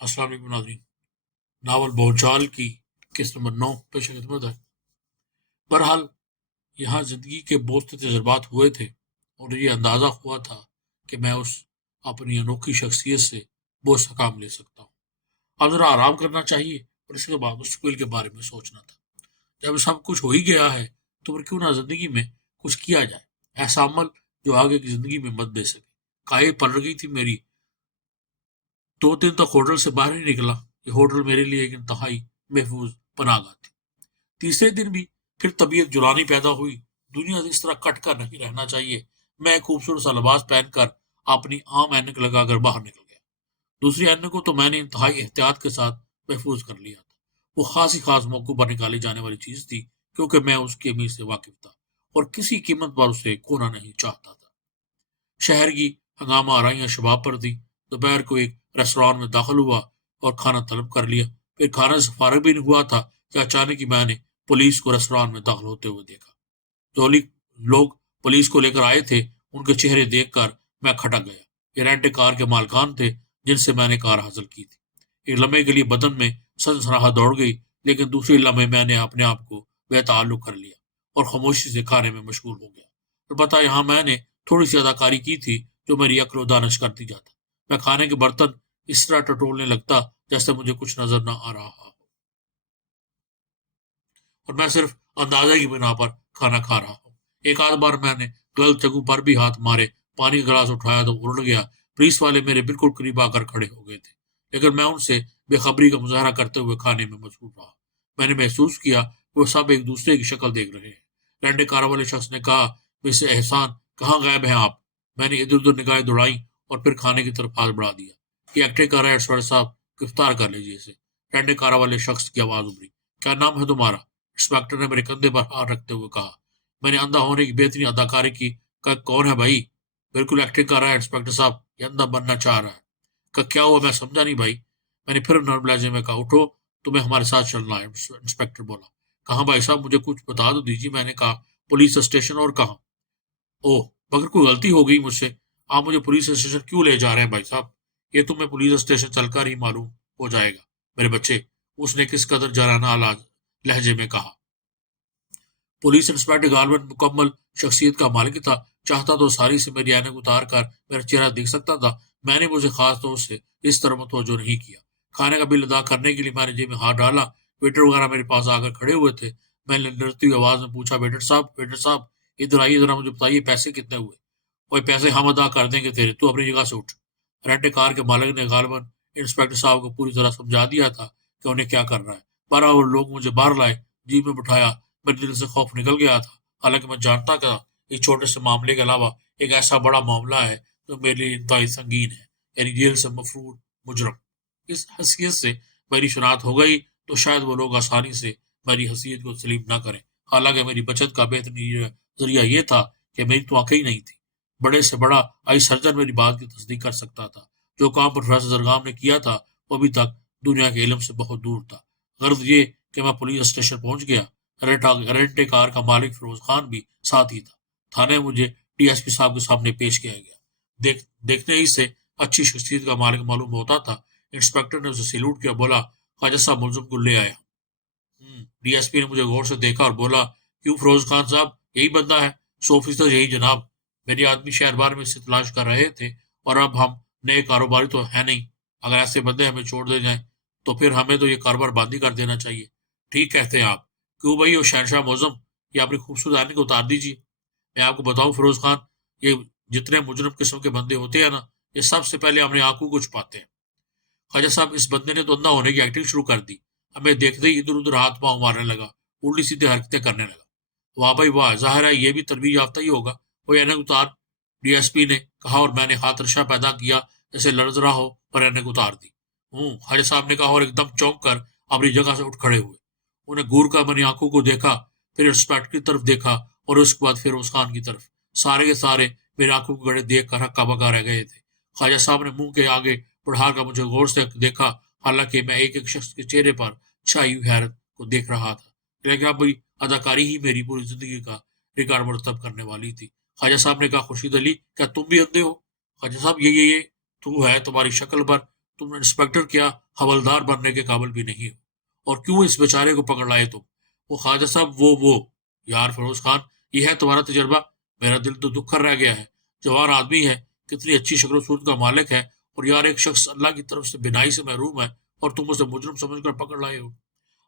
अस्सलाम वालेकुम नाज़रीन। नावल भौचाल की किस्त नंबर 9 पेश खिदमत है। बहरहाल यहाँ ज़िंदगी के बहुत से तजुर्बात हुए थे और ये अंदाज़ा हुआ था कि मैं उस अपनी अनोखी शख्सियत से बहुत सा काम ले सकता हूँ। अब ज़रा आराम करना चाहिए और इसके बाद मुस्तकबिल के बारे में सोचना था। जब सब कुछ हो ही गया है तो फिर क्यों ना ज़िंदगी में कुछ किया जाए, ऐसा अमल जो आगे की ज़िंदगी में मत दे सके। काये पलट गई थी मेरी। 2 दिन तक होटल से बाहर नहीं निकला। ये होटल मेरे लिए एक इंतहाई महफूज पनाहगाह थी। तीसरे दिन भी फिर तबीयत जुलानी पैदा हुई। दुनिया से इस तरह कट कर नहीं रहना चाहिए। मैं खूबसूरत सा लिबास पहनकर अपनी आम ऐनक लगाकर बाहर निकल गया। दूसरी ऐनक को तो मैंने इंतहाई एहतियात के साथ महफूज कर लिया था। वो खास ही खास मौकों पर निकाली जाने वाली चीज थी, क्योंकि मैं उसकी अमीर से वाकिफ था और किसी कीमत पर उसे खोना नहीं चाहता था। शहर की हंगामा आराइयां शबाब पर थी। दोपहर को एक रेस्टोरेंट में दाखिल हुआ और खाना तलब कर लिया। फिर खाने से फारग भी नहीं हुआ था कि अचानक ही मैंने पुलिस को रेस्टोरेंट में दाखिल होते हुए देखा। जो लोग पुलिस को लेकर आए थे, उनके चेहरे देखकर मैं खटक गया। ये रेंट कार के मालकान थे जिनसे मैंने कार हासिल की थी। एक लम्हे के लिए बदन में सनसनाहट दौड़ गई, लेकिन दूसरी लम्हे मैंने अपने आप को बेताल्लुक कर लिया और खामोशी से खाने में मशगूल हो गया। तो पता यहाँ मैंने थोड़ी सी अदाकारी की थी जो मेरी अक्ल दानिश करती जाता। मैं खाने के बर्तन इस तरह टटोलने लगता जैसे मुझे कुछ नजर न आ रहा हो और मैं सिर्फ अंदाजे की बिना पर खाना खा रहा हूँ। एक आध बार मैंने गलत जगह पर भी हाथ मारे। पानी का गिलास उठाया तो उलट गया। पुलिस वाले मेरे बिल्कुल करीब आकर खड़े हो गए थे, लेकिन मैं उनसे बेखबरी का मुजाहरा करते हुए खाने में मशगूल रहा। मैंने महसूस किया कि वो सब एक दूसरे की शक्ल देख रहे हैं। लंडे कार वाले शख्स ने कहा, मिस्टर एहसान, कहाँ गायब हैं आप? मैंने इधर उधर निगाहें दौड़ाई और फिर खाने की तरफ हाथ बढ़ा दिया। ये एक्टिंग कर रहा है सर साहब, गिरफ्तार कर लीजिए इसे। लंडे कार वाले शख्स की आवाज उभरी, क्या नाम है तुम्हारा? इंस्पेक्टर ने मेरे कंधे पर हाथ रखते हुए कहा। मैंने अंधा होने की बेहतरीन अदाकारी की। कहा, कौन है भाई? बिल्कुल एक्टिंग कर रहा है इंस्पेक्टर साहब, ये अंधा बनना चाह रहा है। कहा, क्या हुआ? मैं समझा नहीं भाई। मैंने फिर नर्म लहजे में कहा, उठो, तुम्हें हमारे साथ चलना है। इंस्पेक्टर बोला, कहाँ भाई साहब, मुझे कुछ बता दो दीजिए। मैंने कहा, पुलिस स्टेशन। और कहाँ? ओह, मगर कोई गलती हो गई मुझसे। आप मुझे पुलिस स्टेशन क्यों ले जा रहे हैं भाई साहब? ये तुम्हें पुलिस स्टेशन चलकर ही मालूम हो जाएगा मेरे बच्चे। उसने किस कदर जराना लहजे में कहा। पुलिस इंस्पेक्टर गार्डन मुकम्मल शख्सियत का मालिक था। चाहता तो सारी से मेरी ऐनक उतार कर मेरा चेहरा देख सकता था। मैंने मुझे खास तौर से इस तरह मुतवज्जो नहीं किया। खाने का बिल अदा करने के लिए मैंने जेब में हाथ डाला। वेटर वगैरह मेरे पास आकर खड़े हुए थे। मैंने डरती हुई आवाज में पूछा, वेटर साहब, इधर आइए, जरा मुझे बताइए पैसे कितने हुए? कोई पैसे हम अदा कर देंगे तेरे, तू अपनी जगह से उठ। रेंट कार के मालिक ने गालबन इंस्पेक्टर साहब को पूरी तरह समझा दिया था कि उन्हें क्या करना है। बराबर लोग मुझे बाहर लाए, जीप में बिठाया। मेरे दिल से खौफ निकल गया था। हालांकि मैं जानता था इस छोटे से मामले के अलावा एक ऐसा बड़ा मामला है जो मेरे लिए इंतहाई संगीन है, यानी जेल से मफरूर मुजरम। इस हैसियत से मेरी शनाख्त हो गई तो शायद वो लोग आसानी से मेरी हैसियत को तस्लीम न करें। हालांकि मेरी बचत का बेहतरीन जरिया ये था कि मेरी तो आंखें ही नहीं थी। बड़े से बड़ा आई सर्जन मेरी बात की तस्दीक कर सकता था। जो काम प्रोफेसर जरगाम ने किया था वो अभी तक दुनिया के इल्म से बहुत दूर था। गर्ज ये कि मैं पुलिस स्टेशन पहुंच गया। रेंटे कार का मालिक फिरोज खान भी साथ ही था। थाने में मुझे डीएसपी साहब के सामने पेश किया गया। देखने ही से अच्छी शख्सियत का मालिक मालूम होता था। इंस्पेक्टर ने उसे सैल्यूट किया, बोला, ख्वाजा साहब मुलजिम को ले आया। डीएसपी ने मुझे गौर से देखा और बोला, क्यों फिरोज खान साहब, यही बंदा है? 100% यही जनाब। मेरे आदमी शहर बार में इसे तलाश कर रहे थे और अब हम नए कारोबारी तो है नहीं। अगर ऐसे बंदे हमें छोड़ दे जाएं तो फिर हमें तो ये कारोबार बंद ही कर देना चाहिए। ठीक कहते हैं आप। क्यों भाई, वो शहनशाह मौजम, ये अपनी खूबसूरत आदमी को उतार दीजिए। मैं आपको बताऊं फिरोज खान, ये जितने मुजरम किस्म के बंदे होते हैं ना, ये सबसे पहले अपनी आंखों को छुपाते हैं। ख्वाजा साहब, इस बंदे ने तो अंधा होने की एक्टिंग शुरू कर दी। हमें देखते ही इधर उधर हाथ पांव मारने लगा, उल्टी सीधी हरकतें करने लगा। वाह भाई वाह, जाहिर है ये भी तरबीज याफ्ता ही होगा। वो एनक उतार, डीएसपी ने कहा और मैंने हाथ पैदा किया जैसे लर्ज रहा हो, पर एनक उतार दी। ख्वाजा साहब ने कहा और एकदम चौंक कर अपनी जगह से उठ खड़े हुए। उन्हें घूर कर मेरी आंखों को देखा, फिर इंस्पेक्टर की तरफ देखा और उसके बाद फिर उस खान की तरफ। सारे के सारे मेरी आंखों को गड़े देख कर हक्का बक्का रह गए थे। ख्वाजा साहब ने मुंह के आगे बढ़ाकर मुझे गौर से देखा। हालांकि मैं एक एक शख्स के चेहरे पर छाई हुई हैरत को देख रहा था, लेकिन अब अदाकारी ही मेरी पूरी जिंदगी का रिकॉर्ड मुरतब करने वाली थी। ख्वाजा साहब ने कहा, खुर्शीद अली, क्या तुम भी अंधे हो? ख्वाजा साहब, ये तू है, तुम्हारी शक्ल पर तुम इंस्पेक्टर क्या हवलदार बनने के काबिल भी नहीं हो, और क्यों इस बेचारे को पकड़ लाए तुम? वो ख्वाजा साहब, वो यार फिरोज खान, ये है तुम्हारा तजर्बा? मेरा दिल तो दुख कर रह गया है। जवान आदमी है, कितनी अच्छी शक्ल सूरत का मालिक है, और यार एक शख्स अल्लाह की तरफ से बिनाई से महरूम है, और तुम उसे मुजरिम समझकर पकड़ लाए हो।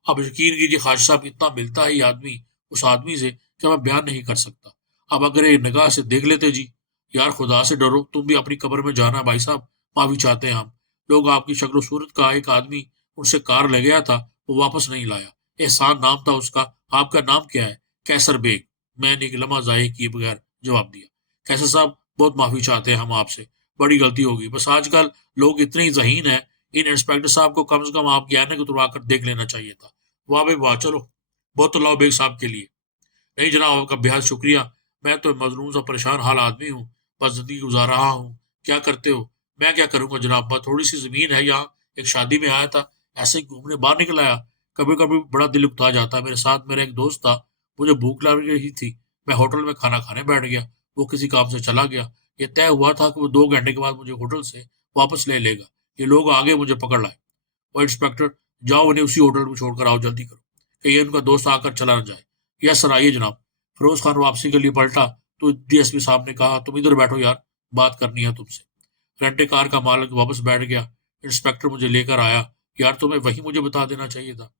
अब यकीन कीजिए ख्वाजा साहब, इतना मिलता है ये आदमी उस आदमी से कि मैं बयान नहीं कर सकता। अब अगर ये निगाह से देख लेते जी। यार खुदा से डरो, तुम भी अपनी कब्र में जाना भाई साहब, माफी चाहते हैं हम। लोग आपकी शक्ल सूरत का एक आदमी उनसे कार ले गया था, वो वापस नहीं लाया। एहसान नाम था उसका। आपका नाम क्या है? कैसर बेग। मैंने एक लम्हा जाये किए बगैर जवाब दिया। कैसर साहब, बहुत माफी चाहते हैं हम आपसे, बड़ी गलती होगी। बस आजकल लोग इतने ही ज़हीन है, इन इंस्पेक्टर साहब को कम से कम आपकी आने को तुड़वा कर देख लेना चाहिए था। वाह भाई वाह, चलो बहुत तो लाओ बेग साहब के लिए। नहीं जनाब, आपका बेहद शुक्रिया। मैं तो मजलूम सा परेशान हाल आदमी हूँ, बस जिंदगी गुजार रहा हूँ। क्या करते हो? मैं क्या करूंगा जनाब, बस थोड़ी सी जमीन है यहाँ, एक शादी में आया था, ऐसे ही घूमने बाहर निकल आया। कभी कभी बड़ा दिल उकता जाता है। मेरे साथ मेरा एक दोस्त था, मुझे भूख लग रही थी, मैं होटल में खाना खाने बैठ गया, वो किसी काम से चला गया। ये तय हुआ था कि वो 2 घंटे के बाद मुझे होटल से वापस ले लेगा। ये लोग आगे मुझे पकड़ लाए। और इंस्पेक्टर, जाओ उन्हें उसी होटल में छोड़कर आओ, जल्दी करो, कहीं उनका दोस्त आकर चला न जाए। यस सर, आइए जनाब। फिरोज खान वापसी के लिए पलटा तो डीएसपी साहब ने कहा, तुम इधर बैठो यार, बात करनी है तुमसे। रेंटे कार का मालिक वापस बैठ गया। इंस्पेक्टर मुझे लेकर आया। यार तुम्हें वही मुझे बता देना चाहिए था।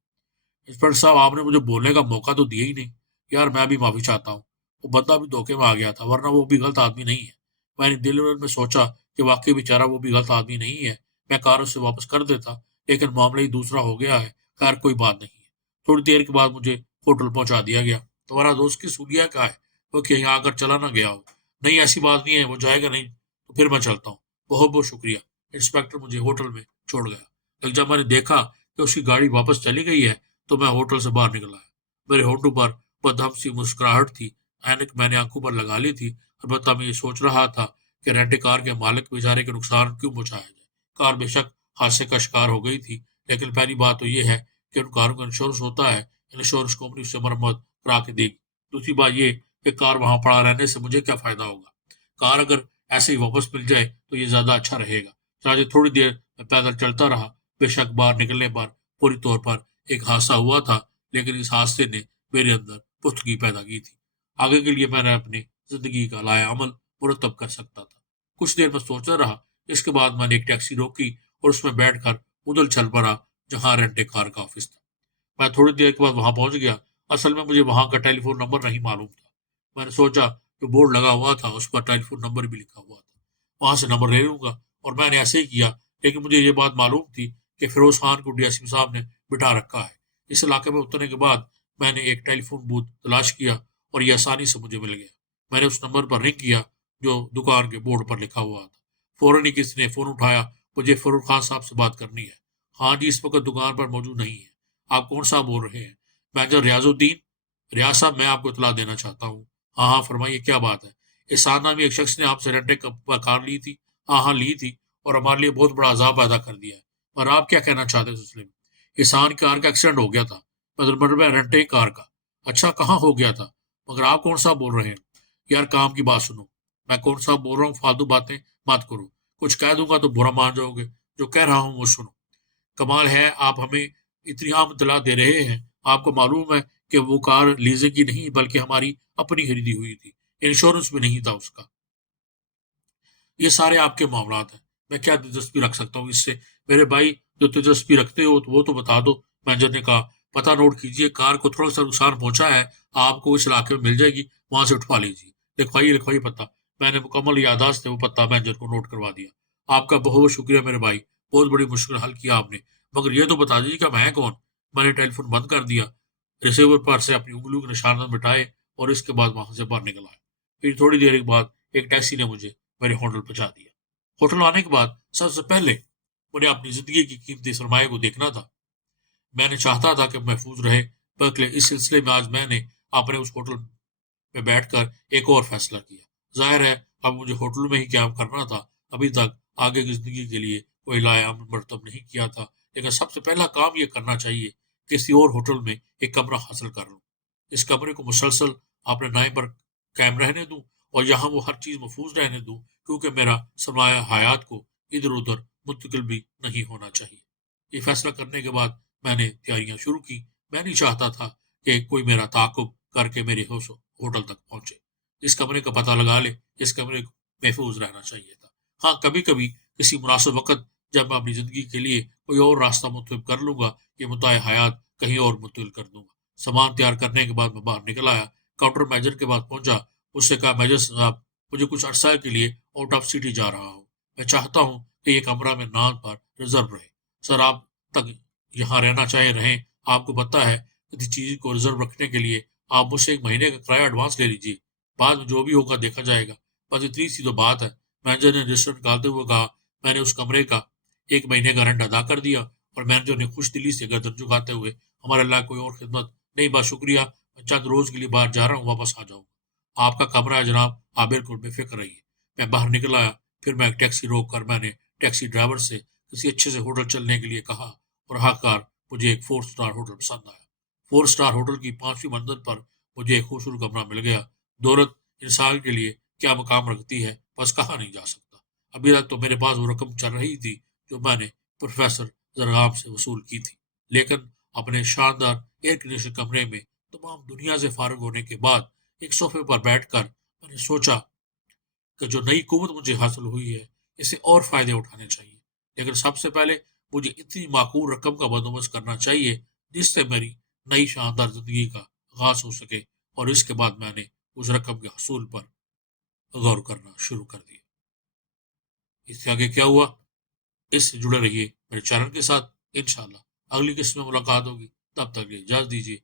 इंस्पेक्टर साहब, आपने मुझे बोलने का मौका तो दिया ही नहीं। यार मैं भी माफी चाहता हूँ, वो बंदा भी धोखे में आ गया था, वरना वो भी गलत आदमी नहीं है। मैंने दिल में सोचा कि वाकई बेचारा वो भी गलत आदमी नहीं है, मैं कार उससे वापस कर देता, लेकिन मामला ही दूसरा हो गया है। खैर कोई बात नहीं है। थोड़ी देर के बाद मुझे होटल पहुंचा दिया गया। तुम्हारा दोस्त की सूलिया का है, वो कहीं आकर चला ना गया हो? नहीं ऐसी बात नहीं है, वो जाएगा नहीं। तो फिर मैं चलता हूँ, बहुत बहुत शुक्रिया। इंस्पेक्टर मुझे होटल में छोड़ गया। लेकिन जब मैंने देखा कि उसकी गाड़ी वापस चली गई है, तो मैं होटल से बाहर निकल आया। मेरे होठों पर बदहम सी मुस्कुराहट थी। ऐनक मैंने आंखों पर लगा ली थी। अलबत्ता मैं ये सोच रहा था कि रेंटे कार के मालिक बेचारे के नुकसान क्यों पहुंचाया जाए। कार बेशक हादसे का शिकार हो गई थी, लेकिन पहली बात तो ये है कि उन कारों का इंश्योरेंस होता है, इंश्योरेंस कंपनी उससे मरम्मत करा के देगी। दूसरी बात ये कि कार वहां पड़ा रहने से मुझे क्या फायदा होगा। कार अगर ऐसे ही वापस मिल जाए तो ये ज्यादा अच्छा रहेगा। चाहे थोड़ी देर मैं पैदल चलता रहा। बेशक बाहर निकलने पर पूरी तौर पर एक हादसा हुआ था, लेकिन इस हादसे ने मेरे अंदर पुख्तगी पैदा की थी। आगे के लिए मैंने अपनी जिंदगी का लाया अमल मुरतब कर सकता था। कुछ देर मैं सोचता रहा। इसके बाद मैंने एक टैक्सी रोकी और उसमें बैठकर उधर चल पड़ा जहां रेंटे कार का ऑफिस था। मैं थोड़ी देर के बाद वहां पहुंच गया। असल में मुझे वहां का टेलीफोन नंबर नहीं मालूम था। मैंने सोचा जो बोर्ड लगा हुआ था उस पर टेलीफोन नंबर भी लिखा हुआ था, वहां से नंबर ले लूंगा। और मैंने ऐसे ही किया। लेकिन मुझे ये बात मालूम थी कि फिरोज खान को डीएसपी साहब ने बिठा रखा है। इस इलाके में उतरने के बाद मैंने एक टेलीफोन बूथ तलाश किया और ये आसानी से मुझे मिल गया। मैंने उस नंबर पर रिंग किया जो दुकान के बोर्ड पर लिखा हुआ था। फौरन ही किसी ने फोन उठाया। मुझे फरूख खान साहब से बात करनी है। हाँ जी, इस वक्त दुकान पर मौजूद नहीं है। आप कौन सा बोल रहे हैं? मैनेजर रियाजुद्दीन। रियाज साहब, मैं आपको इतला देना चाहता हूँ। हाँ हाँ, फरमाइए क्या बात है? एहसान नामी एक शख्स ने आपसे रेंटे पर कार ली थी। हाँ हाँ, ली थी, और हमारे लिए बहुत बड़ा अजाब पैदा कर दिया है। और आप क्या कहना चाहते हैं इस सिलसिले में? एहसान कार का एक्सीडेंट हो गया था। मतलब रेंटे कार का। अच्छा, कहाँ हो गया था? मगर आप कौन सा बोल रहे हैं? यार काम की बात सुनो। मैं कौन सा बोल रहा हूँ, फालतू बातें मत करो। कुछ कह दूंगा तो बुरा मान जाओगे। जो कह रहा हूँ वो सुनो। कमाल है, आप हमें इतनी आम इत्तला दे रहे हैं। आपको मालूम है कि वो कार लीजिंग की नहीं बल्कि हमारी अपनी खरीदी हुई थी। इंश्योरेंस भी नहीं था उसका। ये सारे आपके मामलात हैं। मैं क्या दिलचस्पी रख सकता हूँ इससे? मेरे भाई, जो दिलचस्पी रखते हो तो वो तो बता दो। मैनेजर ने कहा, पता नोट कीजिए, कार को थोड़ा सा नुकसान पहुंचा है, आपको इस इलाके में मिल जाएगी, वहां से उठवा लीजिए। लिखवाइए लिखवाइए पता। मैंने मुकम्मल यादाश्त से वो पता मैनेजर को नोट करवा दिया। आपका बहुत बहुत शुक्रिया मेरे भाई, बहुत बड़ी मुश्किल हल किया आपने। मगर ये तो बता दीजिए कि मैं कौन? मैंने टेलीफोन बंद कर दिया, रिसीवर पर से अपनी उंगलियों के निशान मिटाए, और इसके बाद वहां से बाहर निकल आया। फिर थोड़ी देर के बाद एक टैक्सी ने मुझे मेरे होटल पहुंचा दिया। होटल आने के बाद सबसे पहले मुझे अपनी जिंदगी की कीमती सरमाए को देखना था। मैंने चाहता था कि महफूज रहे। बल्कि इस सिलसिले में आज मैंने अपने उस होटल में बैठकर एक और फैसला किया। जाहिर है अब मुझे होटल में ही क्या करना था। अभी तक आगे की जिंदगी के लिए कोई लायाम मरतब नहीं किया था, लेकिन सबसे पहला काम ये करना चाहिए किसी और होटल में एक कमरा हासिल कर लूँ। इस कमरे को मुसलसल अपने नाम पर कायम रहने दूं, और यहाँ वो हर चीज महफूज रहने दूं, क्योंकि मेरा सरमाया हयात को इधर उधर منتقل بھی نہیں ہونا چاہیے۔ یہ فیصلہ کرنے کے بعد میں نے تیاریاں شروع کی۔ میں نہیں چاہتا تھا کہ کوئی میرا تعاقب کر کے میرے ہوٹل تک پہنچے، اس کمرے کا پتہ لگا لے۔ اس کمرے کو محفوظ رہنا چاہیے تھا۔ ہاں، کبھی کبھی کسی مناسب وقت جب میں اپنی زندگی کے لیے کوئی اور راستہ منتخب کر لوں گا، یہ متاع حیات کہیں اور منتقل کر دوں گا۔ سامان تیار کرنے کے بعد میں باہر نکل آیا، کاؤنٹر مینیجر کے بعد پہنچا۔ اس سے کہا، میجر صاحب، مجھے کچھ عرصہ کے لیے آؤٹ آف سٹی جا رہا ہوں، میں چاہتا ہوں کہ یہ کمرہ میں نام پر ریزرو رہے۔ سر، آپ تک یہاں رہنا چاہے رہیں، آپ کو پتہ ہے کسی چیز کو ریزرو رکھنے کے لیے آپ مجھ سے 1 مہینے کا کرایہ ایڈوانس لے لیجیے، بعد میں جو بھی ہوگا دیکھا جائے گا، بس اتنی سی تو بات ہے۔ مینیجر نے رجسٹر نکالتے ہوئے کہا۔ میں نے اس کمرے کا 1 مہینے کا رینٹ ادا کر دیا اور مینیجر نے خوش دلی سے گردن جھکاتے ہوئے، ہمارے اللہ کوئی اور خدمت نہیں، بس شکریہ، میں چند روز کے لیے باہر جا رہا ہوں، واپس آ جاؤں گا۔ آپ کا کمرہ ہے جناب، آپ بالکل بے فکر رہیے۔ میں باہر نکل آیا، پھر میں ایک ٹیکسی روک کر میں نے ٹیکسی ڈرائیور سے کسی اچھے سے ہوٹل چلنے کے لیے کہا، اور کار مجھے ایک 4 اسٹار ہوٹل پسند آیا۔ 4 اسٹار ہوٹل کی 5ویں منزل پر مجھے ایک خوبصورت کمرہ مل گیا۔ دولت انسان کے لیے کیا مقام رکھتی ہے، بس کہا نہیں جا سکتا۔ ابھی تک تو میرے پاس وہ رقم چل رہی تھی جو میں نے پروفیسر زرغام سے وصول کی تھی، لیکن اپنے شاندار ایئر کنڈیشن کمرے میں تمام دنیا سے فارغ ہونے کے بعد ایک صوفے پر بیٹھ کر میں نے سوچا کہ جو نئی قوت مجھے حاصل ہوئی ہے، اسے اور فائدے اٹھانے چاہیے، لیکن سب سے پہلے مجھے اتنی معقول رقم کا بندوبست کرنا چاہیے جس سے میری نئی شاندار زندگی کا آغاز ہو سکے۔ اور اس کے بعد میں نے اس رقم کے حصول پر غور کرنا شروع کر دیا۔ اس سے آگے کیا ہوا، اس سے جڑے رہیے میرے چینل کے ساتھ۔ انشاءاللہ اگلی قسط میں ملاقات ہوگی، تب تک کے لیے اجازت دیجیے۔